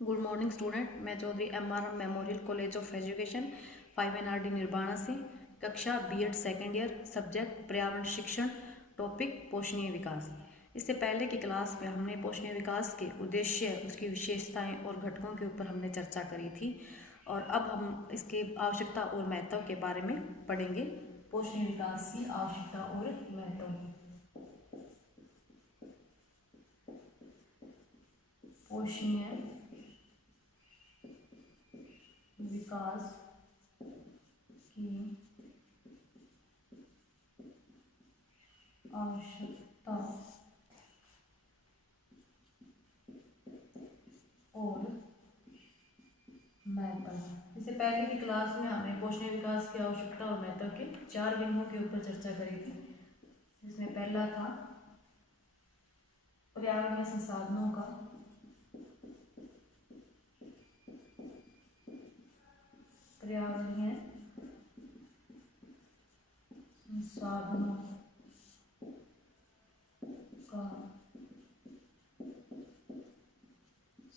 Good morning student, मैं Chaudhary M memorial college of education 5 NRD Nirvana से कक्षा B.Ed सेकेंड ईयर सब्जेक्ट पर्यावरण शिक्षण टॉपिक पोषणीय विकास। इससे पहले की क्लास में हमने पोषणीय विकास के उद्देश्य, उसकी विशेषताएं और घटकों के ऊपर हमने चर्चा करी थी और अब हम इसके आवश्यकता और महत्व के बारे में पढ़ेंगे। पोषणीय विकास की आवश्यकता और महत्व। पोषणीय विकास की आवश्यकता और महत्व। इससे पहले की क्लास में हमने पोषणीय विकास की आवश्यकता और महत्व के 4 बिंदुओं के ऊपर चर्चा करी थी, जिसमें पहला था पर्यावरणीय संसाधनों का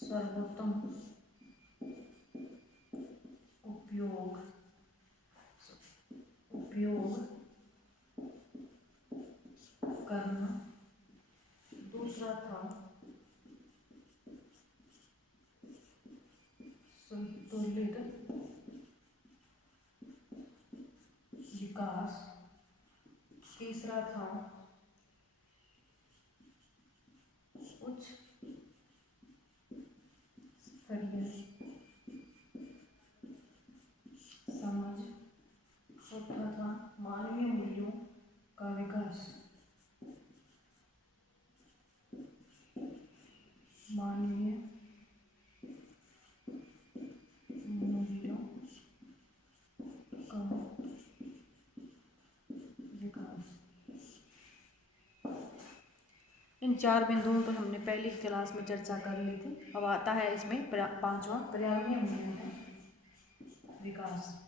सर्वोत्तम उपयोग करना। दूसरा था संतुलित विकास। तीसरा था उच्च स्तरीय समझ। चौथा था मानवीय मूल्यों का विकास। मानवीय मूल्यों का विकास। इन 4 बिंदुओं पर हमने पहली क्लास में चर्चा कर ली थी। अब आता है इसमें 5वां पर्यावरणीय मूल्यों का विकास।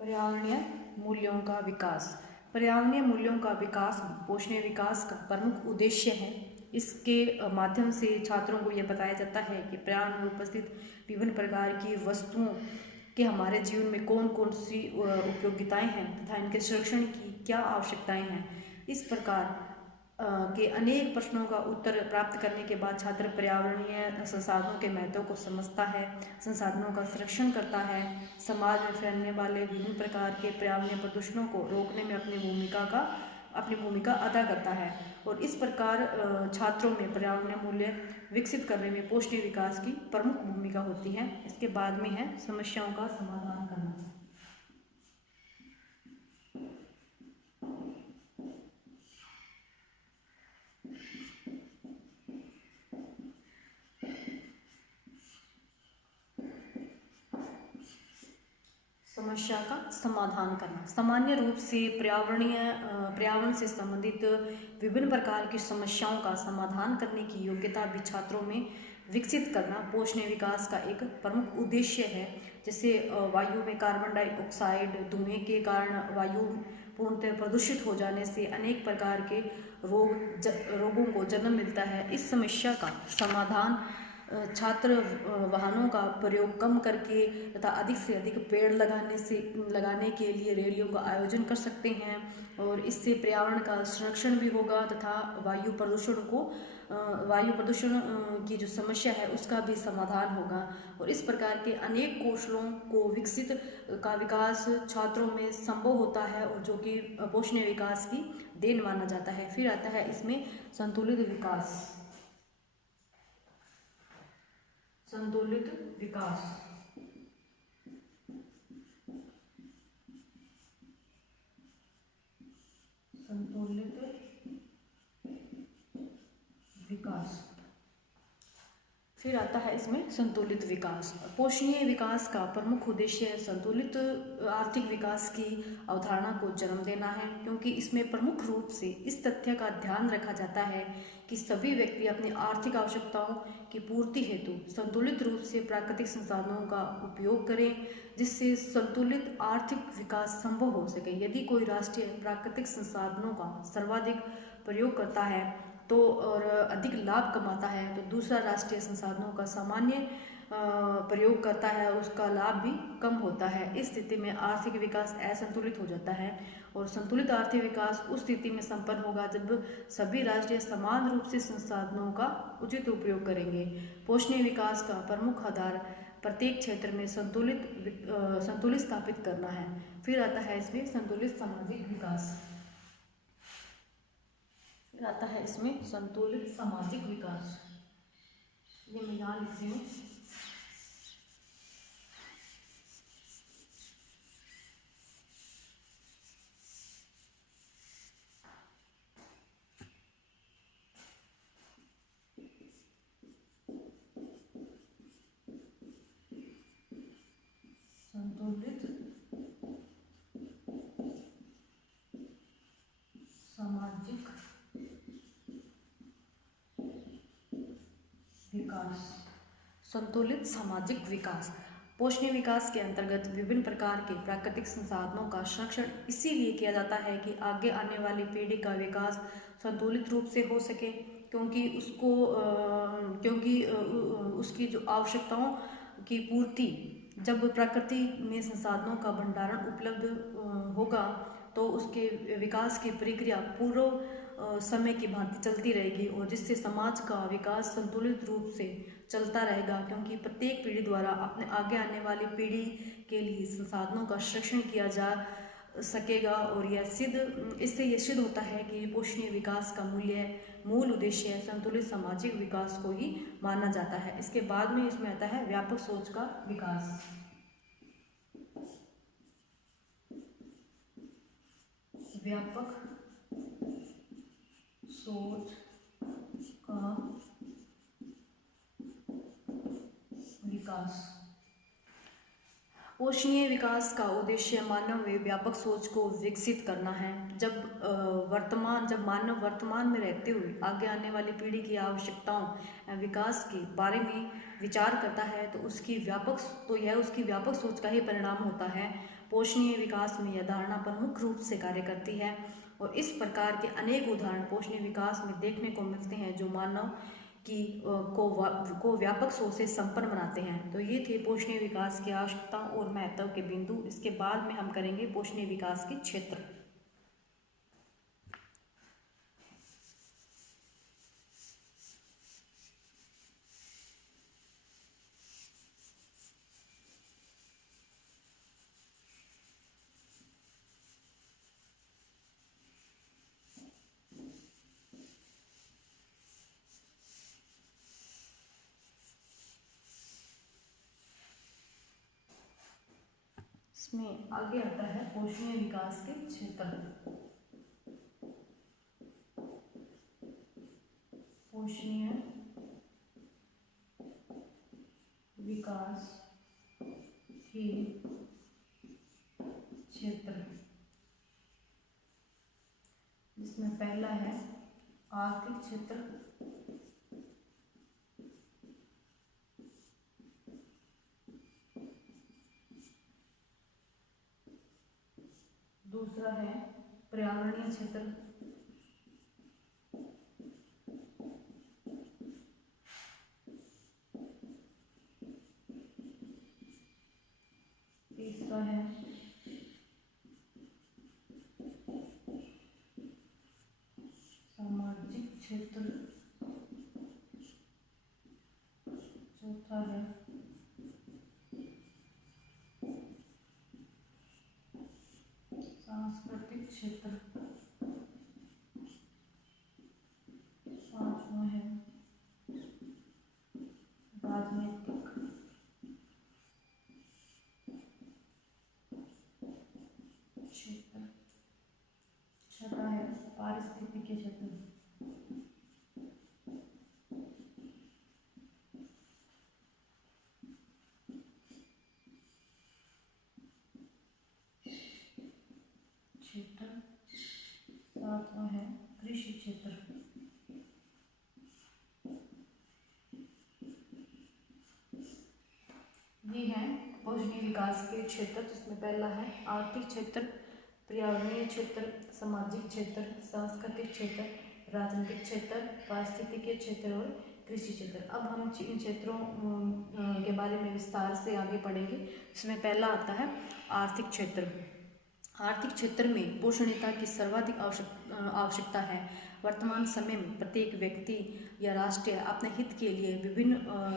पर्यावरणीय मूल्यों का विकास। पर्यावरणीय मूल्यों का विकास पोषणीय विकास का प्रमुख उद्देश्य है। इसके माध्यम से छात्रों को यह बताया जाता है कि पर्यावरण में उपस्थित विभिन्न प्रकार की वस्तुओं के हमारे जीवन में कौन कौन सी उपयोगिताएं हैं तथा इनके संरक्षण की क्या आवश्यकताएं हैं। इस प्रकार के अनेक प्रश्नों का उत्तर प्राप्त करने के बाद छात्र पर्यावरणीय संसाधनों के महत्व को समझता है, संसाधनों का संरक्षण करता है, समाज में फैलने वाले विभिन्न प्रकार के पर्यावरणीय प्रदूषणों को रोकने में अपनी भूमिका अदा करता है और इस प्रकार छात्रों में पर्यावरणीय मूल्य विकसित करने में पोषणीय विकास की प्रमुख भूमिका होती है। इसके बाद में है समस्याओं का समाधान करना। समस्या का समाधान करना। सामान्य रूप से पर्यावरण से संबंधित विभिन्न प्रकार की समस्याओं का समाधान करने की योग्यता भी छात्रों में विकसित करना पोषणीय विकास का एक प्रमुख उद्देश्य है। जैसे वायु में कार्बन डाइऑक्साइड धुएं के कारण वायु पूर्णतः प्रदूषित हो जाने से अनेक प्रकार के रोगों को जन्म मिलता है। इस समस्या का समाधान छात्र वाहनों का प्रयोग कम करके तथा अधिक से अधिक पेड़ लगाने के लिए रैलियों का आयोजन कर सकते हैं और इससे पर्यावरण का संरक्षण भी होगा तथा वायु प्रदूषण की जो समस्या है उसका भी समाधान होगा। और इस प्रकार के अनेक कौशलों को विकास छात्रों में संभव होता है और जो कि पोषणीय विकास की देन माना जाता है। फिर आता है इसमें संतुलित विकास। संतुलित विकास फिर आता है इसमें संतुलित विकास। पोषणीय विकास का प्रमुख उद्देश्य संतुलित आर्थिक विकास की अवधारणा को जन्म देना है, क्योंकि इसमें प्रमुख रूप से इस तथ्य का ध्यान रखा जाता है कि सभी व्यक्ति अपनी आर्थिक आवश्यकताओं की पूर्ति हेतु संतुलित रूप से प्राकृतिक संसाधनों का उपयोग करें, जिससे संतुलित आर्थिक विकास संभव हो सके। यदि कोई राष्ट्र प्राकृतिक संसाधनों का सर्वाधिक प्रयोग करता है तो और अधिक लाभ कमाता है, तो दूसरा राष्ट्रीय संसाधनों का सामान्य प्रयोग करता है, उसका लाभ भी कम होता है। इस स्थिति में आर्थिक विकास असंतुलित हो जाता है, और संतुलित आर्थिक विकास उस स्थिति में संपन्न होगा जब सभी राष्ट्र समान रूप से संसाधनों का उचित उपयोग करेंगे। पोषणीय विकास का प्रमुख आधार प्रत्येक क्षेत्र में संतुलित स्थापित करना है। फिर आता है इसमें संतुलित सामाजिक विकास। फिर आता है इसमें संतुलित सामाजिक विकास। ये मैं यहाँ लिखती हूँ। संतुलित सामाजिक विकास। संतुलित सामाजिक विकास पोषणीय विकास के अंतर्गत विभिन्न प्रकार के प्राकृतिक संसाधनों का संरक्षण इसीलिए किया जाता है कि आगे आने वाली पीढ़ी का विकास संतुलित रूप से हो सके, क्योंकि उसकी जो आवश्यकताओं की पूर्ति, जब प्रकृति में संसाधनों का भंडारण उपलब्ध होगा तो उसके विकास की प्रक्रिया पूर्व समय की भांति चलती रहेगी, और जिससे समाज का विकास संतुलित रूप से चलता रहेगा, क्योंकि प्रत्येक पीढ़ी द्वारा अपने आगे आने वाली पीढ़ी के लिए संसाधनों का संरक्षण किया जा सकेगा। और इससे यह सिद्ध होता है कि पोषणीय विकास का मूल उद्देश्य संतुलित सामाजिक विकास को ही माना जाता है। इसके बाद में इसमें आता है व्यापक सोच का विकास। व्यापक सोच का विकास। पोषणीय विकास का उद्देश्य मानव में व्यापक सोच को विकसित करना है। जब मानव वर्तमान में रहते हुए आगे आने वाली पीढ़ी की आवश्यकताओं विकास के बारे में विचार करता है तो यह उसकी व्यापक सोच का ही परिणाम होता है। पोषणीय विकास में यह धारणा प्रमुख रूप से कार्य करती है, और इस प्रकार के अनेक उदाहरण पोषणीय विकास में देखने को मिलते हैं जो मानव को व्यापक सोच से संपन्न बनाते हैं। तो ये थे पोषणीय विकास की आवश्यकताओं और महत्व के बिंदु। इसके बाद में हम करेंगे पोषणीय विकास के क्षेत्र। इसमें आगे आता है पोषणीय विकास के क्षेत्र। पोषणीय विकास के क्षेत्र, जिसमें पहला है आर्थिक क्षेत्र, दूसरा है पर्यावरणीय क्षेत्र, तीसरा है सामाजिक क्षेत्र, चौथा है सांस्कृतिक क्षेत्र, पांचवा है राजनीतिक क्षेत्र, छठा है पारिस्थितिकी क्षेत्र। विकास के क्षेत्र, जिसमें पहला है आर्थिक क्षेत्र, पर्यावरणीय क्षेत्र, सामाजिक क्षेत्र, सांस्कृतिक क्षेत्र, राजनीतिक क्षेत्र, पारिस्थितिकीय क्षेत्र और कृषि क्षेत्र। अब हम इन क्षेत्रों के बारे में विस्तार से आगे पढ़ेंगे। इसमें पहला आता है आर्थिक क्षेत्र। आर्थिक क्षेत्र में पोषणीयता की सर्वाधिक आवश्यकता है। वर्तमान समय में प्रत्येक व्यक्ति या राष्ट्र अपने हित के लिए विभिन्न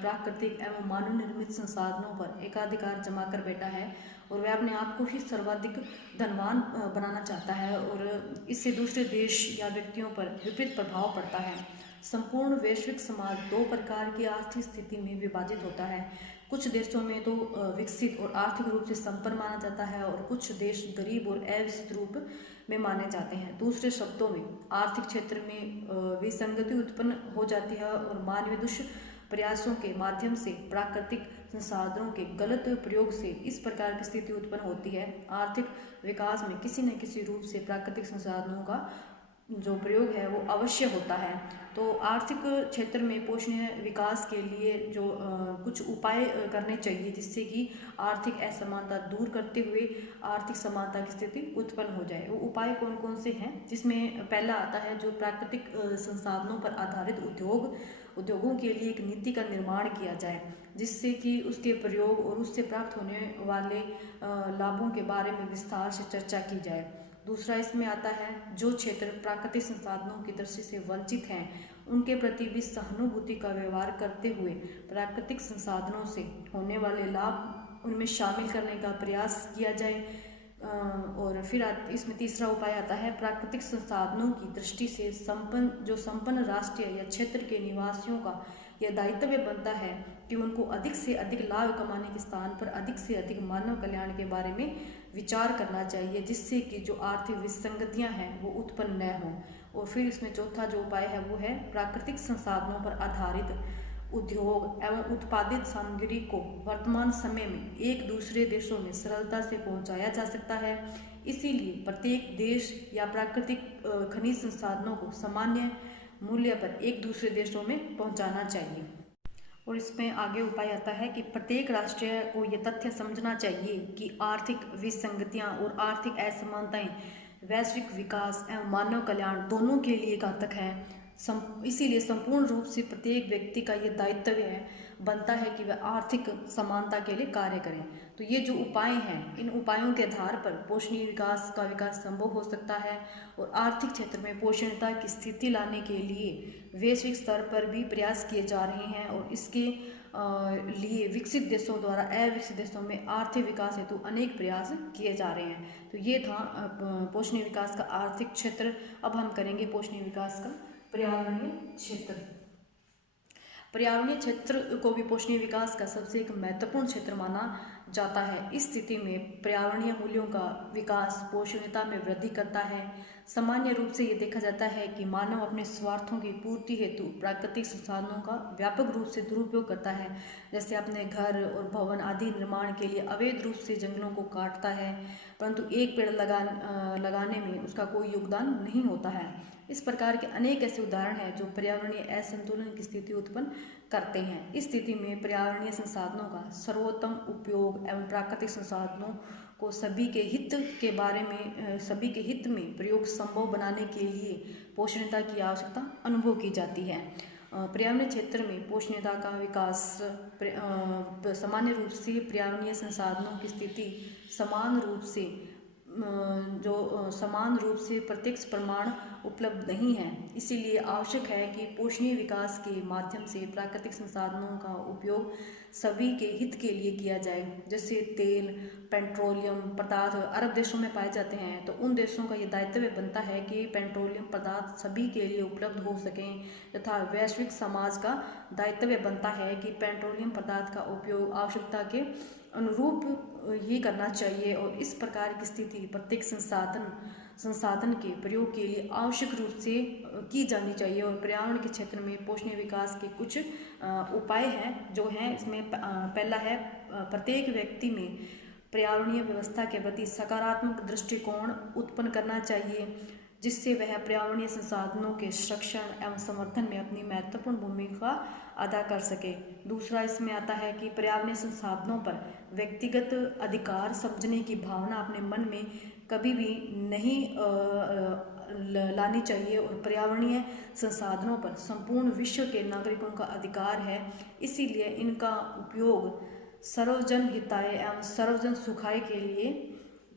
प्राकृतिक एवं मानव निर्मित संसाधनों पर एकाधिकार जमा कर बैठा है और वह अपने आप को ही सर्वाधिक धनवान बनाना चाहता है और इससे दूसरे देश या व्यक्तियों पर विपरीत प्रभाव पड़ता है। संपूर्ण वैश्विक समाज दो प्रकार की आर्थिक स्थिति में विभाजित होता है। कुछ देशों में तो विकसित और आर्थिक रूप से संपन्न माना जाता है और कुछ देश गरीब और अविकसित रूप में माने जाते हैं। दूसरे शब्दों में आर्थिक क्षेत्र में विसंगति उत्पन्न हो जाती है और मानवीय दुष्प्रयासों के माध्यम से प्राकृतिक संसाधनों के गलत प्रयोग से इस प्रकार की स्थिति उत्पन्न होती है। आर्थिक विकास में किसी न किसी रूप से प्राकृतिक संसाधनों का जो प्रयोग है वो अवश्य होता है। तो आर्थिक क्षेत्र में पोषणीय विकास के लिए जो कुछ उपाय करने चाहिए जिससे कि आर्थिक असमानता दूर करते हुए आर्थिक समानता की स्थिति उत्पन्न हो जाए। वो उपाय कौन कौन से हैं, जिसमें पहला आता है जो प्राकृतिक संसाधनों पर आधारित उद्योगों के लिए एक नीति का निर्माण किया जाए जिससे कि उसके प्रयोग और उससे प्राप्त होने वाले लाभों के बारे में विस्तार से चर्चा की जाए। दूसरा इसमें आता है जो क्षेत्र प्राकृतिक संसाधनों की दृष्टि से वंचित हैं उनके प्रति भी सहानुभूति का व्यवहार करते हुए प्राकृतिक संसाधनों से होने वाले लाभ उनमें शामिल करने का प्रयास किया जाए। और फिर इसमें तीसरा उपाय आता है प्राकृतिक संसाधनों की दृष्टि से संपन्न राष्ट्र या क्षेत्र के निवासियों का यह दायित्व बनता है कि उनको अधिक से अधिक लाभ कमाने के स्थान पर अधिक से अधिक मानव कल्याण के बारे में विचार करना चाहिए जिससे कि जो आर्थिक विसंगतियां हैं वो उत्पन्न न हों। और फिर इसमें चौथा जो उपाय है वो है प्राकृतिक संसाधनों पर आधारित उद्योग एवं उत्पादित सामग्री को वर्तमान समय में एक दूसरे देशों में सरलता से पहुंचाया जा सकता है। इसीलिए प्रत्येक देश या प्राकृतिक खनिज संसाधनों को सामान्य मूल्य पर एक दूसरे देशों में पहुंचाना चाहिए। और इसमें आगे उपाय आता है कि प्रत्येक राष्ट्र को यह तथ्य समझना चाहिए कि आर्थिक विसंगतियां और आर्थिक असमानताएं वैश्विक विकास एवं मानव कल्याण दोनों के लिए घातक है। इसीलिए संपूर्ण रूप से प्रत्येक व्यक्ति का यह दायित्व बनता है कि वह आर्थिक समानता के लिए कार्य करें। तो ये जो उपाय हैं इन उपायों के आधार पर पोषणीय विकास का विकास संभव हो सकता है और आर्थिक क्षेत्र में पोषणीयता की स्थिति लाने के लिए वैश्विक स्तर पर भी प्रयास किए जा रहे हैं और इसके लिए विकसित देशों द्वारा अविकसित देशों में आर्थिक विकास हेतु अनेक प्रयास किए जा रहे हैं। तो ये था पोषणीय विकास का आर्थिक क्षेत्र। अब हम करेंगे पोषणीय विकास का पर्यावरणीय क्षेत्र। पर्यावरणीय क्षेत्र को भी पोषणीय विकास का सबसे एक महत्वपूर्ण क्षेत्र माना जाता है। इस स्थिति में पर्यावरणीय मूल्यों का विकास पोषणीयता में वृद्धि करता है। सामान्य रूप से ये देखा जाता है कि मानव अपने स्वार्थों की पूर्ति हेतु प्राकृतिक संसाधनों का व्यापक रूप से दुरुपयोग करता है, जैसे अपने घर और भवन आदि निर्माण के लिए अवैध रूप से जंगलों को काटता है, परंतु एक पेड़ लगाने में उसका कोई योगदान नहीं होता है। इस प्रकार के अनेक ऐसे उदाहरण हैं जो पर्यावरणीय असंतुलन की स्थिति उत्पन्न करते हैं। इस स्थिति में पर्यावरणीय संसाधनों का सर्वोत्तम उपयोग एवं प्राकृतिक संसाधनों को सभी के हित में प्रयोग संभव बनाने के लिए पोषणीयता की आवश्यकता अनुभव की जाती है। पर्यावरणीय क्षेत्र में पोषणीयता का विकास सामान्य रूप से पर्यावरणीय संसाधनों की स्थिति समान रूप से प्रत्यक्ष प्रमाण उपलब्ध नहीं है। इसीलिए आवश्यक है कि पोषणीय विकास के माध्यम से प्राकृतिक संसाधनों का उपयोग सभी के हित के लिए किया जाए। जैसे तेल, पेट्रोलियम पदार्थ अरब देशों में पाए जाते हैं, तो उन देशों का ये दायित्व बनता है कि पेट्रोलियम पदार्थ सभी के लिए उपलब्ध हो सकें तथा वैश्विक समाज का दायित्व बनता है कि पेट्रोलियम पदार्थ का उपयोग आवश्यकता के अनुरूप ही करना चाहिए और इस प्रकार की स्थिति प्रत्येक संसाधन के प्रयोग के लिए आवश्यक रूप से की जानी चाहिए। और पर्यावरण के क्षेत्र में पोषणीय विकास के कुछ उपाय हैं जो हैं इसमें पहला है प्रत्येक व्यक्ति में पर्यावरणीय व्यवस्था के प्रति सकारात्मक दृष्टिकोण उत्पन्न करना चाहिए। जिससे वह पर्यावरणीय संसाधनों के संरक्षण एवं संवर्धन में अपनी महत्वपूर्ण भूमिका अदा कर सके। दूसरा इसमें आता है कि पर्यावरणीय संसाधनों पर व्यक्तिगत अधिकार समझने की भावना अपने मन में कभी भी नहीं लानी चाहिए और पर्यावरणीय संसाधनों पर संपूर्ण विश्व के नागरिकों का अधिकार है, इसीलिए इनका उपयोग सर्वजन हिताय एवं सर्वजन सुखाय के लिए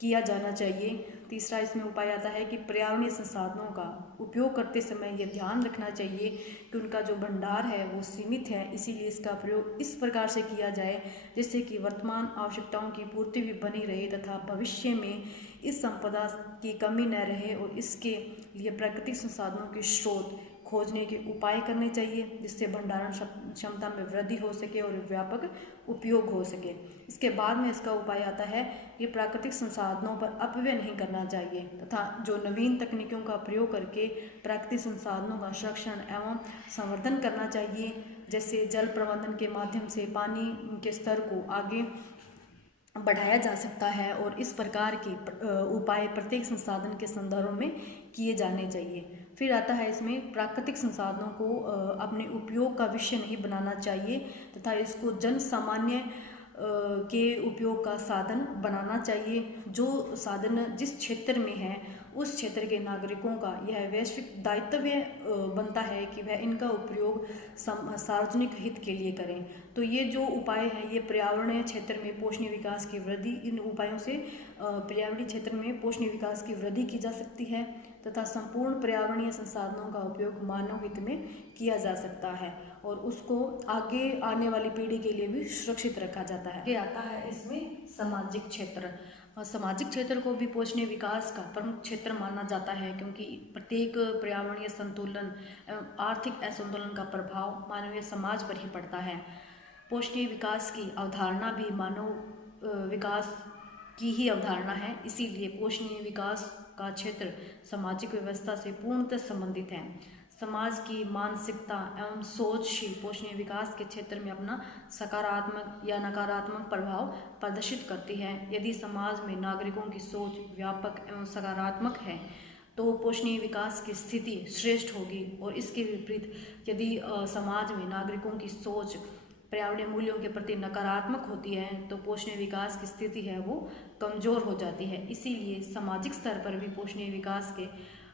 किया जाना चाहिए। तीसरा इसमें उपाय आता है कि पर्यावरणीय संसाधनों का उपयोग करते समय यह ध्यान रखना चाहिए कि उनका जो भंडार है वो सीमित है, इसीलिए इसका प्रयोग इस प्रकार से किया जाए जिससे कि वर्तमान आवश्यकताओं की पूर्ति भी बनी रहे तथा भविष्य में इस संपदा की कमी न रहे, और इसके लिए प्राकृतिक संसाधनों के स्रोत खोजने के उपाय करने चाहिए जिससे भंडारण क्षमता में वृद्धि हो सके और व्यापक उपयोग हो सके। इसके बाद में इसका उपाय आता है कि प्राकृतिक संसाधनों पर अपव्यय नहीं करना चाहिए तथा जो नवीन तकनीकों का प्रयोग करके प्राकृतिक संसाधनों का संरक्षण एवं संवर्धन करना चाहिए, जैसे जल प्रबंधन के माध्यम से पानी के स्तर को आगे बढ़ाया जा सकता है, और इस प्रकार के उपाय प्रत्येक संसाधन के संदर्भ में किए जाने चाहिए। फिर आता है इसमें प्राकृतिक संसाधनों को अपने उपयोग का विषय नहीं बनाना चाहिए तथा इसको जन सामान्य के उपयोग का साधन बनाना चाहिए। जो साधन जिस क्षेत्र में है उस क्षेत्र के नागरिकों का यह वैश्विक दायित्व बनता है कि वह इनका उपयोग सार्वजनिक हित के लिए करें। तो ये जो उपाय हैं ये पर्यावरणीय क्षेत्र में पोषणीय विकास की वृद्धि, इन उपायों से पर्यावरणीय क्षेत्र में पोषणीय विकास की वृद्धि की जा सकती है तथा संपूर्ण पर्यावरणीय संसाधनों का उपयोग मानव हित में किया जा सकता है और उसको आगे आने वाली पीढ़ी के लिए भी सुरक्षित रखा जाता है। आगे आता है इसमें सामाजिक क्षेत्र। सामाजिक क्षेत्र को भी पोषणीय विकास का प्रमुख क्षेत्र माना जाता है, क्योंकि प्रत्येक पर्यावरणीय संतुलन एवं आर्थिक असंतुलन का प्रभाव मानवीय समाज पर ही पड़ता है। पोषणीय विकास की अवधारणा भी मानव विकास की ही अवधारणा है, इसीलिए पोषणीय विकास का क्षेत्र सामाजिक व्यवस्था से पूर्णतः संबंधित है। समाज की मानसिकता एवं सोचशील पोषणीय विकास के क्षेत्र में अपना सकारात्मक या नकारात्मक प्रभाव प्रदर्शित करती है। यदि समाज में नागरिकों की सोच व्यापक एवं सकारात्मक है तो पोषणीय विकास की स्थिति श्रेष्ठ होगी, और इसके विपरीत यदि समाज में नागरिकों की सोच पर्यावरणीय मूल्यों के प्रति नकारात्मक होती है तो पोषणीय विकास की स्थिति है वो कमज़ोर हो जाती है। इसीलिए सामाजिक स्तर पर भी पोषणीय विकास के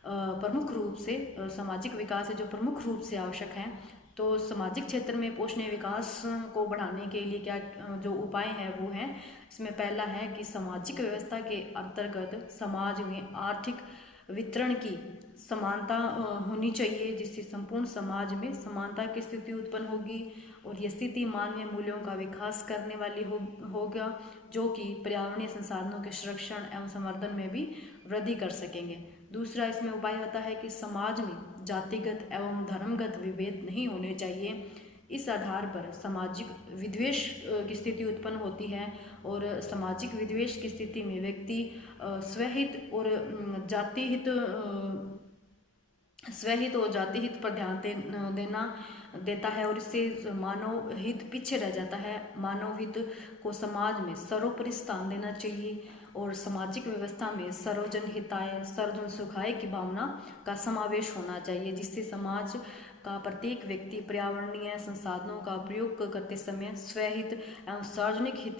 प्रमुख रूप से सामाजिक विकास है जो प्रमुख रूप से आवश्यक है। तो सामाजिक क्षेत्र में पोषणीय विकास को बढ़ाने के लिए क्या जो उपाय हैं वो हैं, इसमें पहला है कि सामाजिक व्यवस्था के अंतर्गत समाज में आर्थिक वितरण की समानता होनी चाहिए, जिससे संपूर्ण समाज में समानता की स्थिति उत्पन्न होगी और यह स्थिति मानवीय मूल्यों का विकास करने वाली होगा, जो कि पर्यावरणीय संसाधनों के संरक्षण एवं संवर्धन में भी वृद्धि कर सकेंगे। दूसरा इसमें उपाय होता है कि समाज में जातिगत एवं धर्मगत विभेद नहीं होने चाहिए। इस आधार पर सामाजिक विद्वेष की स्थिति उत्पन्न होती है, और सामाजिक विद्वेष की स्थिति में व्यक्ति स्वहित और जाति हित पर ध्यान देता है, और इससे मानव हित पीछे रह जाता है। मानव हित को समाज में सर्वोपरि स्थान देना चाहिए और सामाजिक व्यवस्था में सर्वजन हिताय सर्वजन सुखाय की भावना का समावेश होना चाहिए, जिससे समाज का प्रत्येक व्यक्ति पर्यावरणीय संसाधनों का प्रयोग करते समय स्वहित एवं सार्वजनिक हित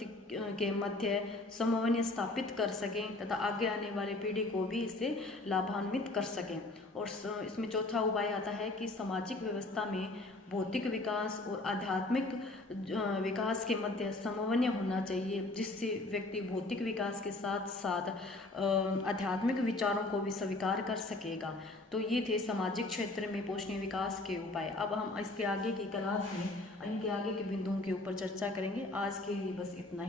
के मध्य समन्वय स्थापित कर सकें तथा आगे आने वाली पीढ़ी को भी इससे लाभान्वित कर सकें। और इसमें चौथा उपाय आता है कि सामाजिक व्यवस्था में भौतिक विकास और आध्यात्मिक विकास के मध्य समन्वय होना चाहिए, जिससे व्यक्ति भौतिक विकास के साथ साथ आध्यात्मिक विचारों को भी स्वीकार कर सकेगा। तो ये थे सामाजिक क्षेत्र में पोषणीय विकास के उपाय। अब हम इसके आगे की क्लास में इनके आगे के बिंदुओं के ऊपर चर्चा करेंगे। आज के लिए बस इतना ही।